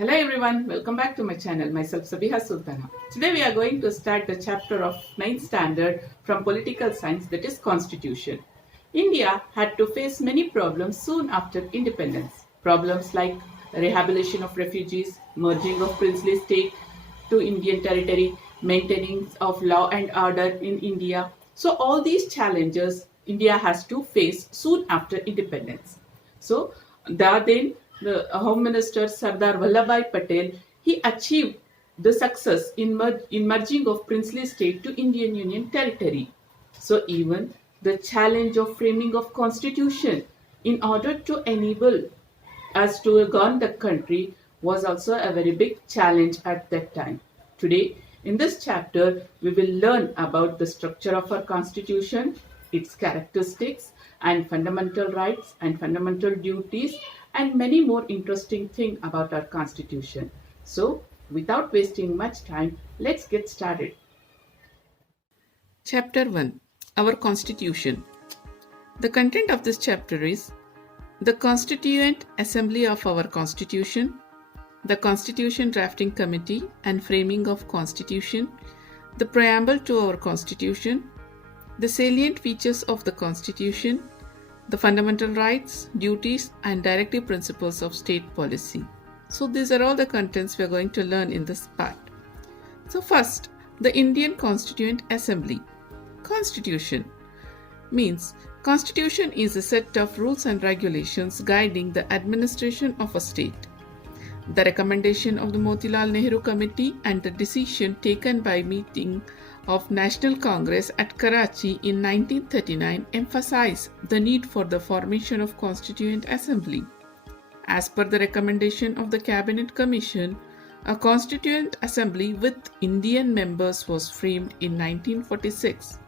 Hello everyone, welcome back to my channel. Myself Sabiha Sultana. Today we are going to start the chapter of 9th standard from political science, that is Constitution. India had to face many problems soon after independence. Problems like rehabilitation of refugees, merging of princely state to Indian territory, maintenance of law and order in India. So all these challenges India has to face soon after independence. So the Home Minister Sardar Vallabhbhai Patel, he achieved the success in merging of princely state to Indian Union territory. So even the challenge of framing of constitution in order to enable us to govern the country was also a very big challenge at that time. Today, in this chapter, we will learn about the structure of our constitution, its characteristics, and fundamental rights and fundamental duties, and many more interesting things about our constitution. So, without wasting much time, let's get started. Chapter 1: Our Constitution. The content of this chapter is the Constituent Assembly of our Constitution, the Constitution Drafting Committee and Framing of Constitution, the Preamble to our Constitution, the salient features of the Constitution, the fundamental rights, duties, and directive principles of state policy. So these are all the contents we are going to learn in this part. So first, the Indian Constituent Assembly. Constitution means Constitution is a set of rules and regulations guiding the administration of a state. The recommendation of the Motilal Nehru Committee and the decision taken by meeting of National Congress at Karachi in 1939 emphasize the need for the formation of Constituent Assembly. As per the recommendation of the Cabinet Commission, a Constituent Assembly with Indian members was framed in 1946.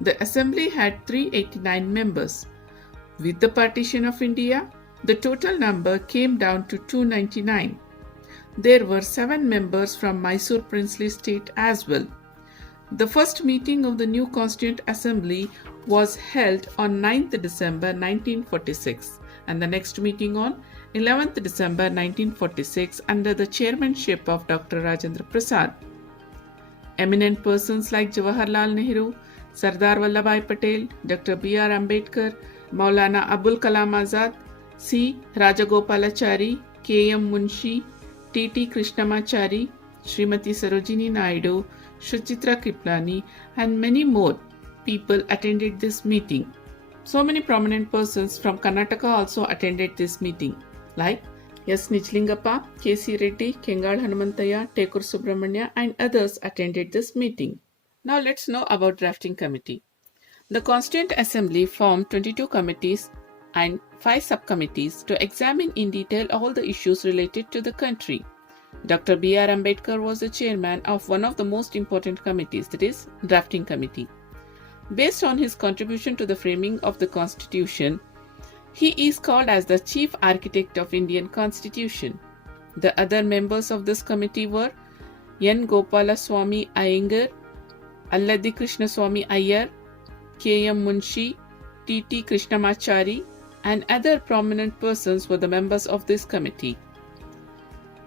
The Assembly had 389 members. With the partition of India, the total number came down to 299. There were 7 members from Mysore princely state as well. The first meeting of the new Constituent Assembly was held on 9th December 1946 and the next meeting on 11th December 1946 under the chairmanship of Dr. Rajendra Prasad. Eminent persons like Jawaharlal Nehru, Sardar Vallabhbhai Patel, Dr. B.R. Ambdker, Maulana Abul Kalam Azad, C. Rajagopalachari, K.M. Munshi, T.T. Krishnamachari, Srimati Sarojini Naidu, Suchitra Kriplani, and many more people attended this meeting. So many prominent persons from Karnataka also attended this meeting, like S. Nijlingappa, K.C. Reddy, Kengal Hanumantaya, Tekur Subramanya, and others attended this meeting. Now let's know about Drafting Committee. The Constituent Assembly formed 22 committees and 5 subcommittees to examine in detail all the issues related to the country. Dr. B.R. Ambedkar was the chairman of one of the most important committees, that is, Drafting Committee. Based on his contribution to the framing of the Constitution, he is called as the Chief Architect of Indian Constitution. The other members of this committee were N. Gopalaswamy Iyengar, Alladi Krishnaswamy Iyer, K.M. Munshi, T.T. Krishnamachari, and other prominent persons were the members of this committee.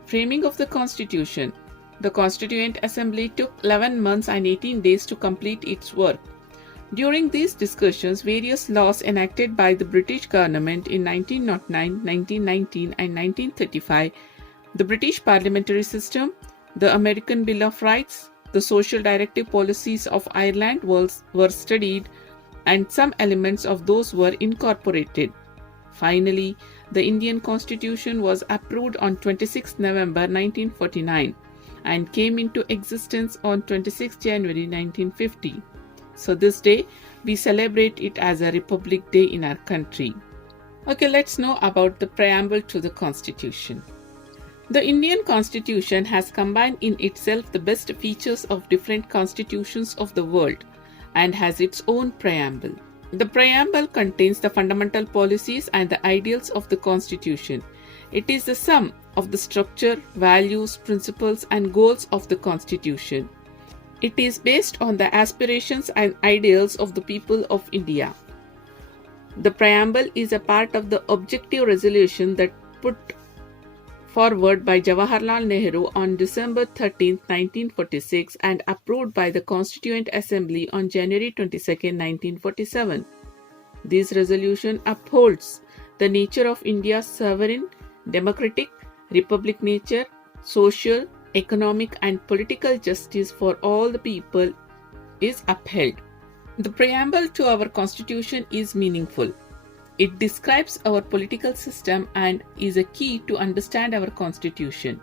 Framing of the Constitution. The Constituent Assembly took 11 months and 18 days to complete its work. During these discussions, various laws enacted by the British government in 1909, 1919, and 1935, the British parliamentary system, the American Bill of Rights, the social directive policies of Ireland were studied, and some elements of those were incorporated. Finally, the Indian Constitution was approved on 26 November 1949 and came into existence on 26 January 1950. So this day, we celebrate it as a Republic Day in our country. Okay, let's know about the preamble to the Constitution. The Indian Constitution has combined in itself the best features of different constitutions of the world and has its own preamble. The preamble contains the fundamental policies and the ideals of the Constitution. It is the sum of the structure, values, principles, and goals of the Constitution. It is based on the aspirations and ideals of the people of India. The preamble is a part of the objective resolution that put forward by Jawaharlal Nehru on December 13, 1946 and approved by the Constituent Assembly on January 22, 1947. This resolution upholds the nature of India's sovereign, democratic, republic nature, social, economic and political justice for all the people is upheld. The preamble to our Constitution is meaningful. It describes our political system and is a key to understand our Constitution.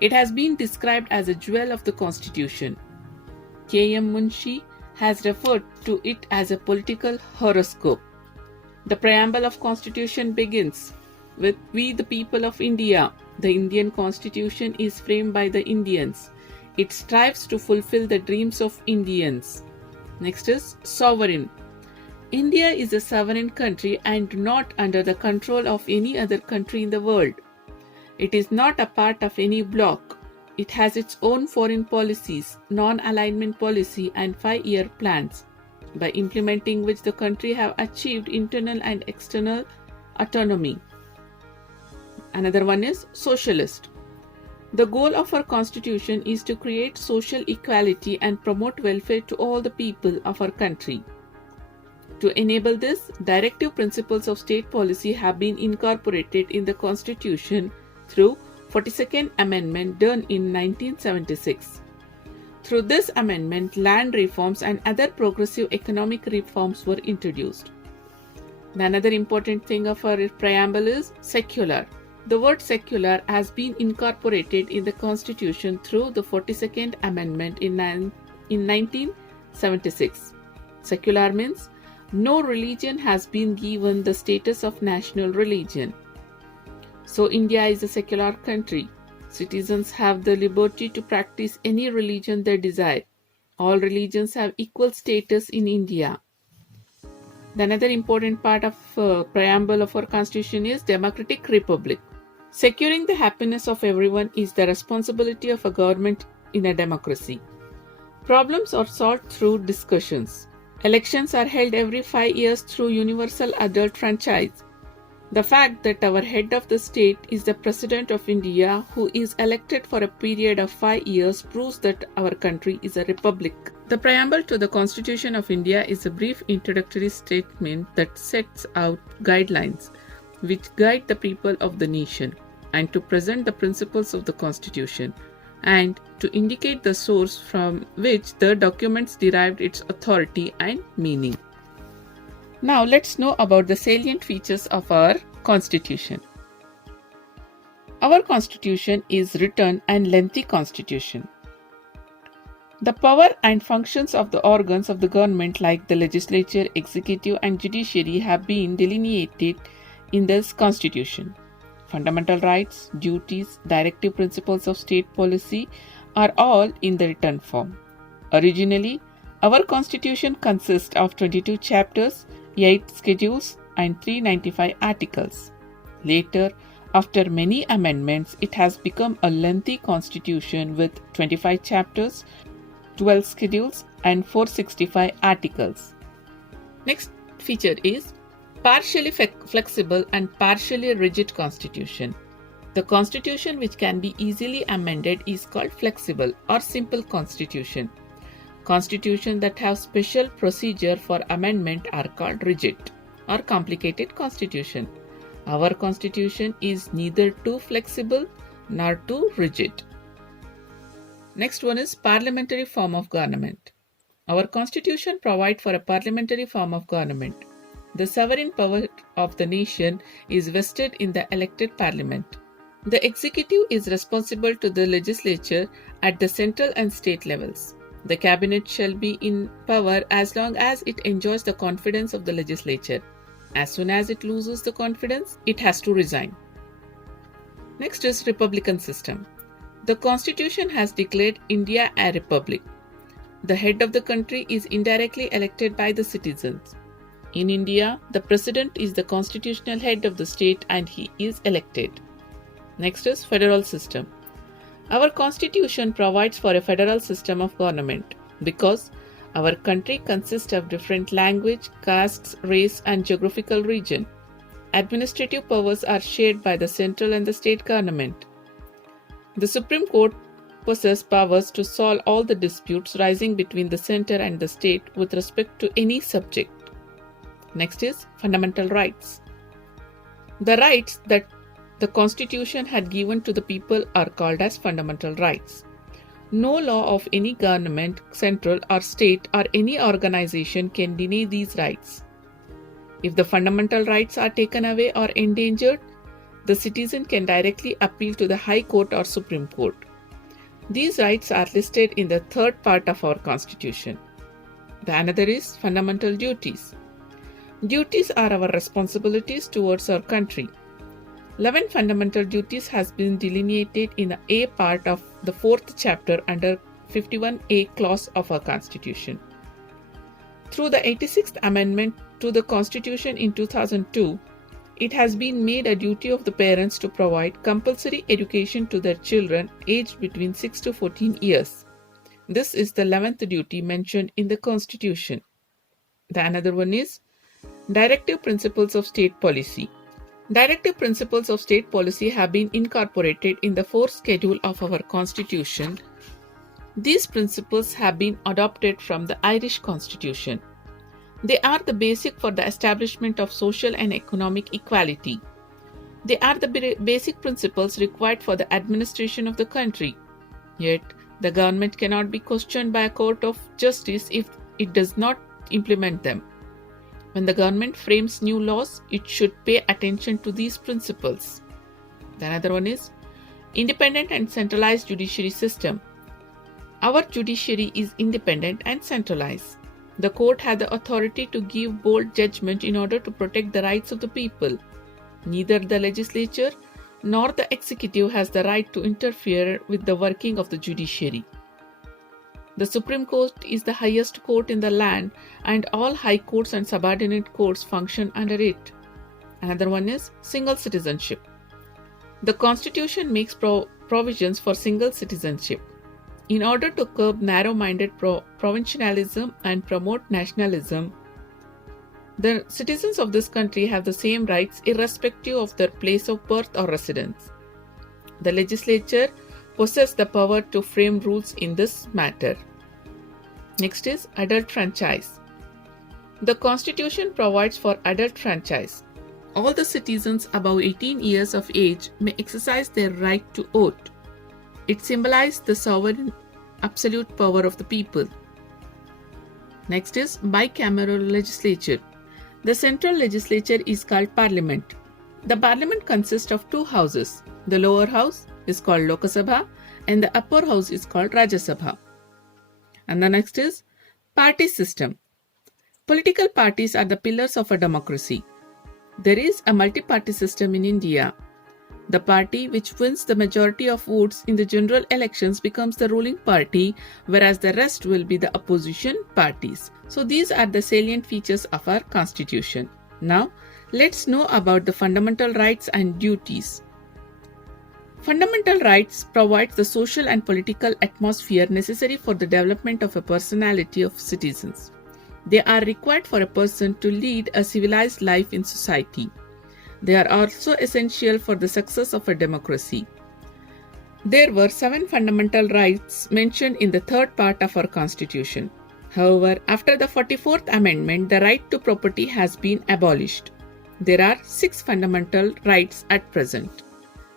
It has been described as a jewel of the Constitution. K.M. Munshi has referred to it as a political horoscope. The preamble of Constitution begins with "We the people of India." The Indian Constitution is framed by the Indians. It strives to fulfill the dreams of Indians. Next is sovereign. India is a sovereign country and not under the control of any other country in the world. It is not a part of any bloc. It has its own foreign policies, non-alignment policy and 5-year plans, by implementing which the country have achieved internal and external autonomy. Another one is socialist. The goal of our Constitution is to create social equality and promote welfare to all the people of our country. To enable this, directive principles of state policy have been incorporated in the Constitution through 42nd Amendment done in 1976. Through this amendment, land reforms and other progressive economic reforms were introduced. Another important thing of our preamble is secular. The word secular has been incorporated in the Constitution through the 42nd Amendment in 1976. Secular means no religion has been given the status of national religion. So India is a secular country. Citizens have the liberty to practice any religion they desire. All religions have equal status in India. Another important part of preamble of our Constitution is democratic republic. Securing the happiness of everyone is the responsibility of a government in a democracy. Problems are solved through discussions. Elections are held every 5 years through universal adult franchise. The fact that our head of the state is the President of India, who is elected for a period of 5 years, proves that our country is a republic. The preamble to the Constitution of India is a brief introductory statement that sets out guidelines which guide the people of the nation, and to present the principles of the Constitution, and to indicate the source from which the documents derived its authority and meaning. Now let's know about the salient features of our Constitution. Our Constitution is written and lengthy Constitution. The power and functions of the organs of the government like the legislature, executive and judiciary have been delineated in this Constitution. Fundamental rights, duties, directive principles of state policy are all in the written form. Originally, our Constitution consists of 22 chapters, 8 schedules and 395 articles. Later, after many amendments, it has become a lengthy Constitution with 25 chapters, 12 schedules and 465 articles. Next feature is partially flexible and partially rigid Constitution. The Constitution which can be easily amended is called flexible or simple Constitution. Constitution that have special procedure for amendment are called rigid or complicated Constitution. Our Constitution is neither too flexible nor too rigid. Next one is parliamentary form of government. Our Constitution provides for a parliamentary form of government. The sovereign power of the nation is vested in the elected parliament. The executive is responsible to the legislature at the central and state levels. The cabinet shall be in power as long as it enjoys the confidence of the legislature. As soon as it loses the confidence, it has to resign. Next is republican system. The Constitution has declared India a republic. The head of the country is indirectly elected by the citizens. In India, the President is the constitutional head of the state and he is elected. Next is federal system. Our Constitution provides for a federal system of government because our country consists of different language, castes, race and geographical region. administrative powers are shared by the central and the state government. The Supreme Court possesses powers to solve all the disputes rising between the center and the state with respect to any subject. Next is fundamental rights. The rights that the Constitution had given to the people are called as fundamental rights. No law of any government, central or state or any organization can deny these rights. If the fundamental rights are taken away or endangered, the citizen can directly appeal to the High Court or Supreme Court. These rights are listed in the third part of our Constitution. The another is fundamental duties. Duties are our responsibilities towards our country. 11 fundamental duties has been delineated in the A part of the 4th chapter under 51A clause of our Constitution. Through the 86th Amendment to the Constitution in 2002, it has been made a duty of the parents to provide compulsory education to their children aged between 6 to 14 years. This is the 11th duty mentioned in the Constitution. The another one is Directive Principles of State Policy. Directive Principles of State Policy have been incorporated in the 4th schedule of our Constitution. These principles have been adopted from the Irish Constitution. They are the basic for the establishment of social and economic equality. They are the basic principles required for the administration of the country. Yet, the government cannot be questioned by a court of justice if it does not implement them. When the government frames new laws, it should pay attention to these principles. The another one is independent and centralized judiciary system. Our judiciary is independent and centralized. The court has the authority to give bold judgment in order to protect the rights of the people. Neither the legislature nor the executive has the right to interfere with the working of the judiciary. The Supreme Court is the highest court in the land, and all high courts and subordinate courts function under it. Another one is single citizenship. The Constitution makes provisions for single citizenship. In order to curb narrow-minded provincialism and promote nationalism, the citizens of this country have the same rights irrespective of their place of birth or residence. The legislature possesses the power to frame rules in this matter. Next is adult franchise. The Constitution provides for adult franchise. All the citizens above 18 years of age may exercise their right to vote. It symbolizes the sovereign absolute power of the people. Next is bicameral legislature. The central legislature is called Parliament. The Parliament consists of two houses. The lower house is called Lok Sabha and the upper house is called Rajya Sabha. And the next is party system. Political parties are the pillars of a democracy. There is a multi-party system in India. The party which wins the majority of votes in the general elections becomes the ruling party, whereas the rest will be the opposition parties. So these are the salient features of our Constitution. Now, let's know about the fundamental rights and duties. Fundamental rights provide the social and political atmosphere necessary for the development of a personality of citizens. They are required for a person to lead a civilized life in society. They are also essential for the success of a democracy. There were 7 fundamental rights mentioned in the third part of our Constitution. However, after the 44th Amendment, the right to property has been abolished. There are 6 fundamental rights at present.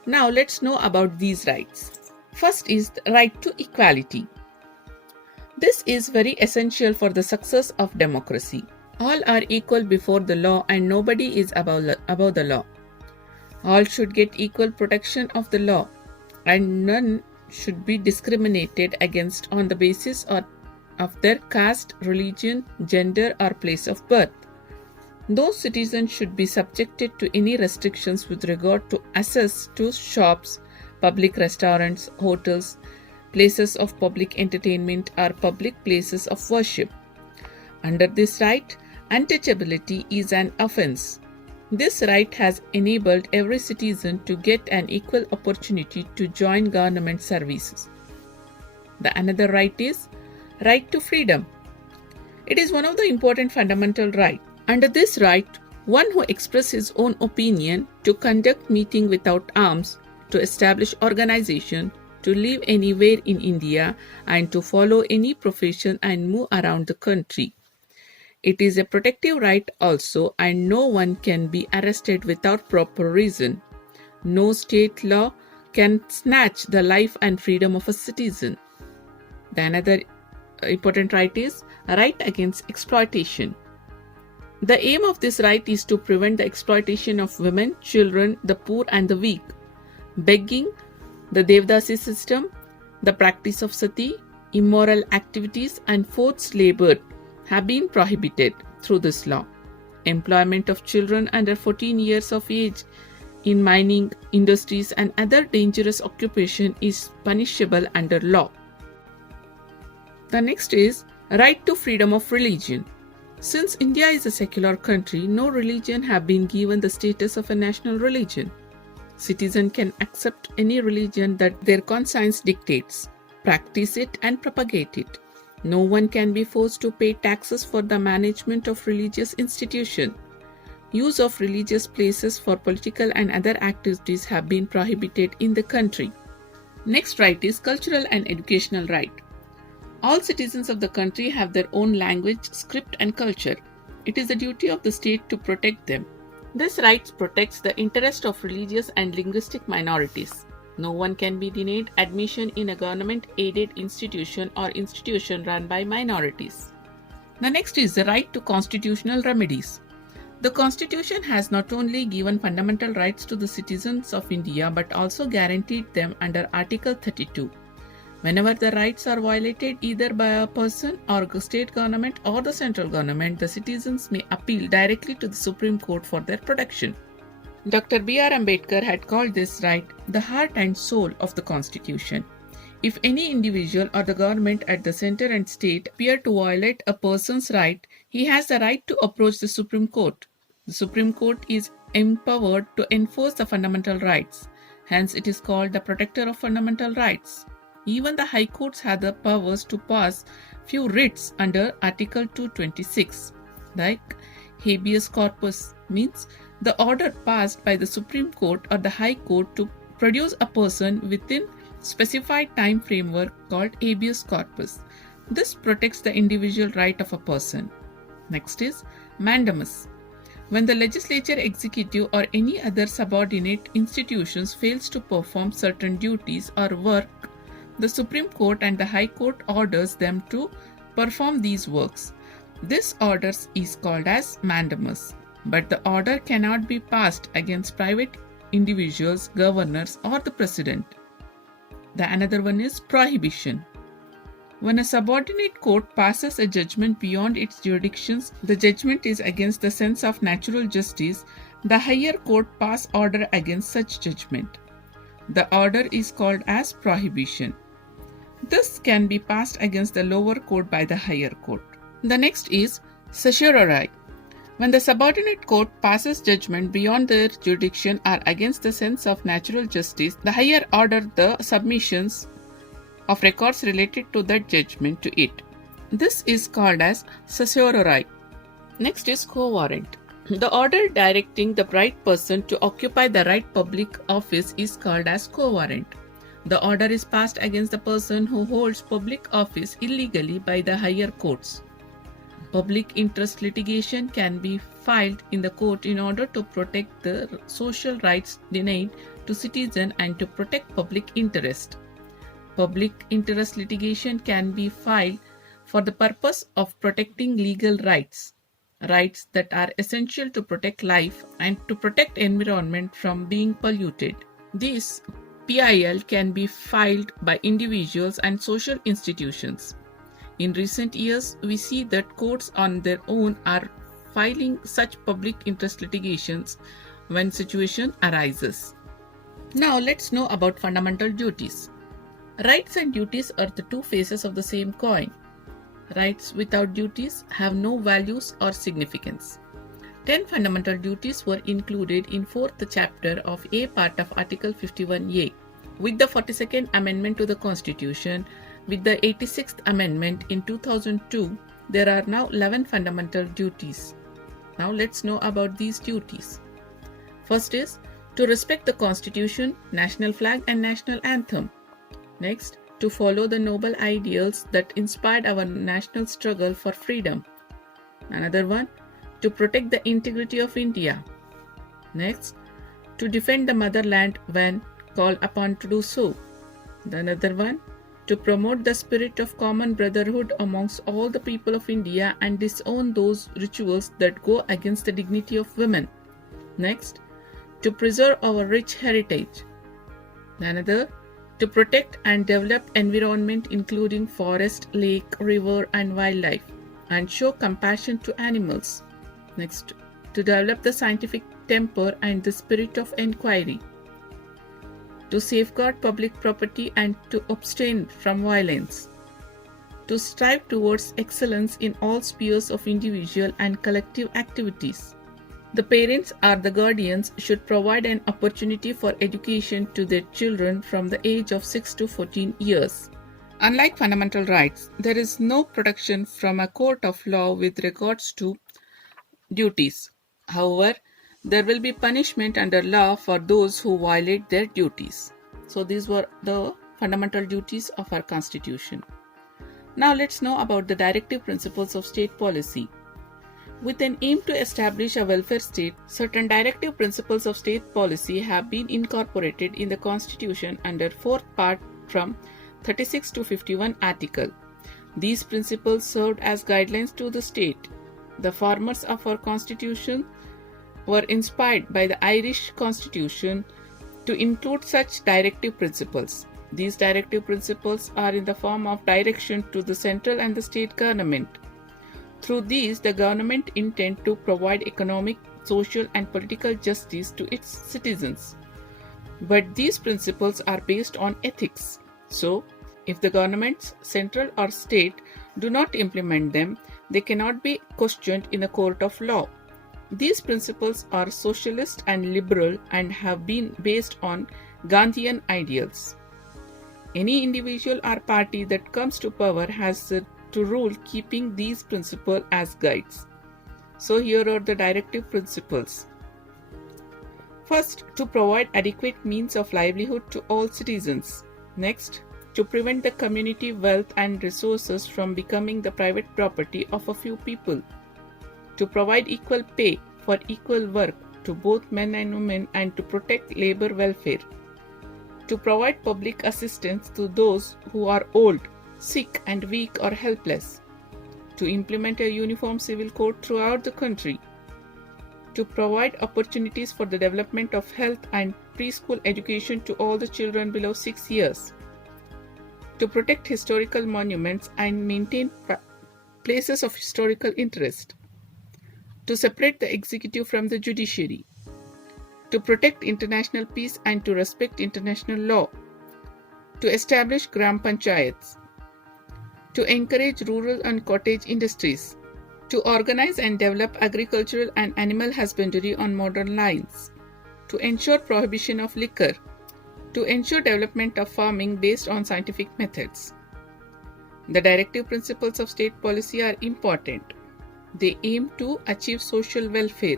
Now let's know about these rights. First is the right to equality. This is very essential for the success of democracy. All are equal before the law and nobody is above the law. All should get equal protection of the law and none should be discriminated against on the basis of their caste, religion, gender or place of birth. No citizen should be subjected to any restrictions with regard to access to shops, public restaurants, hotels, places of public entertainment or public places of worship. Under this right, untouchability is an offense. This right has enabled every citizen to get an equal opportunity to join government services. The another right is right to freedom. It is one of the important fundamental rights. Under this right, one who expresses his own opinion, to conduct meeting without arms, to establish organization, to live anywhere in India, and to follow any profession and move around the country. It is a protective right also, and no one can be arrested without proper reason. No state law can snatch the life and freedom of a citizen. The another important right is right against exploitation. The aim of this right is to prevent the exploitation of women, children, the poor and the weak. Begging, the Devdasi system, the practice of sati, immoral activities and forced labor have been prohibited through this law. Employment of children under 14 years of age in mining, industries and other dangerous occupation is punishable under law. The next is right to freedom of religion. Since India is a secular country, no religion have been given the status of a national religion. Citizen can accept any religion that their conscience dictates, practice it and propagate it. No one can be forced to pay taxes for the management of religious institution. Use of religious places for political and other activities have been prohibited in the country. Next right is cultural and educational right. All citizens of the country have their own language, script and culture. It is the duty of the state to protect them. This right protects the interest of religious and linguistic minorities. No one can be denied admission in a government-aided institution or institution run by minorities. The next is the right to constitutional remedies. The Constitution has not only given fundamental rights to the citizens of India but also guaranteed them under Article 32. Whenever the rights are violated either by a person or the state government or the central government, the citizens may appeal directly to the Supreme Court for their protection. Dr. B.R. Ambdker had called this right the heart and soul of the Constitution. If any individual or the government at the center and state appear to violate a person's right, he has the right to approach the Supreme Court. The Supreme Court is empowered to enforce the fundamental rights. Hence, it is called the protector of fundamental rights. Even the high courts have the powers to pass few writs under Article 226, like habeas corpus means the order passed by the Supreme Court or the High Court to produce a person within specified time framework called habeas corpus. This protects the individual right of a person. Next is mandamus. When the legislature, executive or any other subordinate institutions fails to perform certain duties or work, the Supreme Court and the High Court orders them to perform these works. This order is called as mandamus, but the order cannot be passed against private individuals, governors or the president. The another one is prohibition. When a subordinate court passes a judgment beyond its jurisdictions, the judgment is against the sense of natural justice, the higher court pass order against such judgment. The order is called as prohibition. This can be passed against the lower court by the higher court. The next is certiorari. When the subordinate court passes judgment beyond their jurisdiction or against the sense of natural justice, the higher order the submissions of records related to that judgment to it. This is called as certiorari. Next is co-warrant. The order directing the right person to occupy the right public office is called as co-warrant. The order is passed against the person who holds public office illegally by the higher courts. Public interest litigation can be filed in the court in order to protect the social rights denied to citizens and to protect public interest. Public interest litigation can be filed for the purpose of protecting legal rights, rights that are essential to protect life and to protect environment from being polluted. These PIL can be filed by individuals and social institutions. In recent years, we see that courts on their own are filing such public interest litigations when situation arises. Now let's know about fundamental duties. Rights and duties are the two faces of the same coin. Rights without duties have no values or significance. 10 fundamental duties were included in 4th chapter of A part of Article 51A. With the 42nd Amendment to the Constitution, with the 86th Amendment in 2002, there are now 11 fundamental duties. Now let's know about these duties. First is to respect the Constitution, national flag and national anthem. Next, to follow the noble ideals that inspired our national struggle for freedom. Another one, to protect the integrity of India. Next, to defend the motherland when called upon to do so. Another one, to promote the spirit of common brotherhood amongst all the people of India and disown those rituals that go against the dignity of women. Next, to preserve our rich heritage. Another, to protect and develop environment including forest, lake, river and wildlife and show compassion to animals. Next, to develop the scientific temper and the spirit of inquiry. To safeguard public property and to abstain from violence. To strive towards excellence in all spheres of individual and collective activities. The parents or the guardians should provide an opportunity for education to their children from the age of 6 to 14 years. Unlike fundamental rights, there is no protection from a court of law with regards to duties. However, there will be punishment under law for those who violate their duties. So these were the fundamental duties of our Constitution. Now let's know about the directive principles of state policy. With an aim to establish a welfare state, certain directive principles of state policy have been incorporated in the Constitution under 4th part from 36 to 51 article. These principles served as guidelines to the state. The formers of our Constitution were inspired by the Irish Constitution to include such directive principles. These directive principles are in the form of direction to the central and the state government. Through these, the government intends to provide economic, social and political justice to its citizens. But these principles are based on ethics. So, if the governments, central or state, do not implement them, they cannot be questioned in a court of law. These principles are socialist and liberal and have been based on Gandhian ideals. Any individual or party that comes to power has to rule keeping these principles as guides. So here are the directive principles. First, to provide adequate means of livelihood to all citizens. Next, to prevent the community wealth and resources from becoming the private property of a few people. To provide equal pay for equal work to both men and women and to protect labor welfare. To provide public assistance to those who are old, sick and weak or helpless. To implement a uniform civil code throughout the country. To provide opportunities for the development of health and preschool education to all the children below 6 years. To protect historical monuments and maintain places of historical interest. To separate the executive from the judiciary. To protect international peace and to respect international law. To establish gram panchayats. To encourage rural and cottage industries. To organize and develop agricultural and animal husbandry on modern lines. To ensure prohibition of liquor. To ensure development of farming based on scientific methods. The directive principles of state policy are important. They aim to achieve social welfare,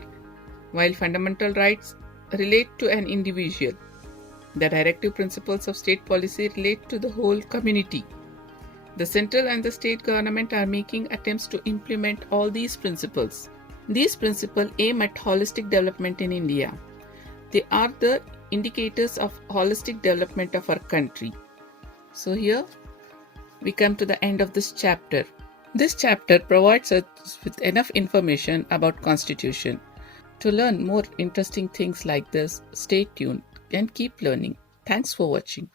while fundamental rights relate to an individual. The directive principles of state policy relate to the whole community. The central and the state government are making attempts to implement all these principles. These principles aim at holistic development in India. They are the indicators of holistic development of our country. So here we come to the end of this chapter. This chapter provides us with enough information about Constitution. To learn more interesting things like this, stay tuned and keep learning. Thanks for watching.